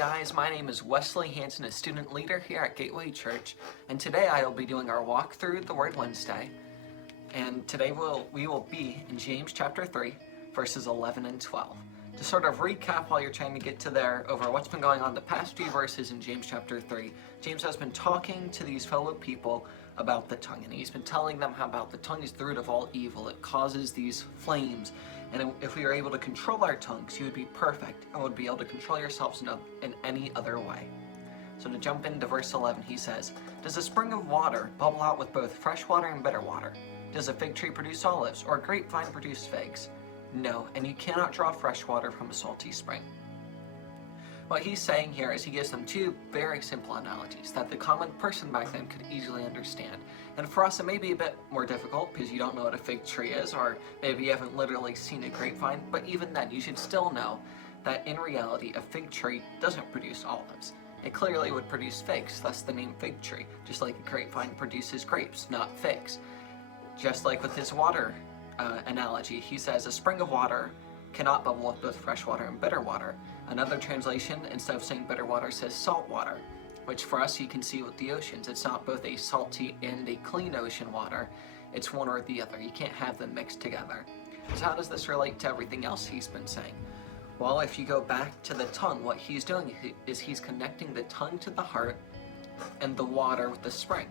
guys, my name is Wesley Hanson, a student leader here at Gateway Church, and today I will be doing our walk through the Word Wednesday. And today we will be in James chapter 3, verses 11 and 12. To sort of recap while you're trying to get to there over what's been going on the past few verses in James chapter 3, James has been talking to these fellow people about the tongue, and he's been telling them how about the tongue is the root of all evil. It causes these flames, and if we are able to control our tongues, you would be perfect and would be able to control yourselves in any other way. So to jump into verse 11, he says, "Does a spring of water bubble out with both fresh water and bitter water? Does a fig tree produce olives, or a grapevine produce figs? No, and you cannot draw fresh water from a salty spring." What he's saying here is he gives them two very simple analogies that the common person back then could easily understand. And for us, it may be a bit more difficult because you don't know what a fig tree is, or maybe you haven't literally seen a grapevine, but even then, you should still know that in reality, a fig tree doesn't produce olives. It clearly would produce figs, thus the name fig tree, just like a grapevine produces grapes, not figs. Just like with his water analogy, he says a spring of water cannot bubble with both fresh water and bitter water. Another translation, instead of saying bitter water, says salt water, which for us you can see with the oceans. It's not both a salty and a clean ocean water. It's one or the other. You can't have them mixed together. So how does this relate to everything else he's been saying? Well, if you go back to the tongue, what he's doing is he's connecting the tongue to the heart and the water with the spring,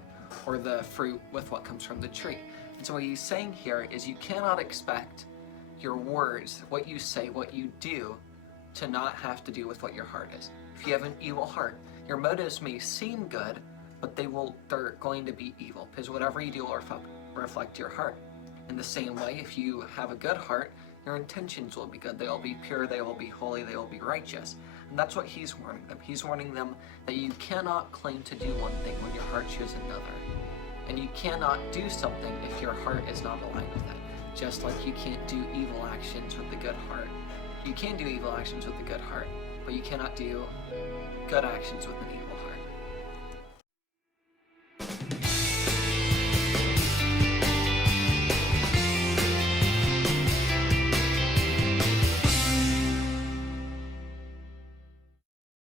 or the fruit with what comes from the tree. And so what he's saying here is you cannot expect your words, what you say, what you do, to not have to do with what your heart is. If you have an evil heart, your motives may seem good, but they're going to be evil, because whatever you do will reflect your heart. In the same way, if you have a good heart, your intentions will be good. They will be pure, they will be holy, they will be righteous. And that's what he's warning them. He's warning them that you cannot claim to do one thing when your heart shows another. And you cannot do something if your heart is not aligned with it. Just like you can't do evil actions with a good heart. You can do evil actions with a good heart, but you cannot do good actions with an evil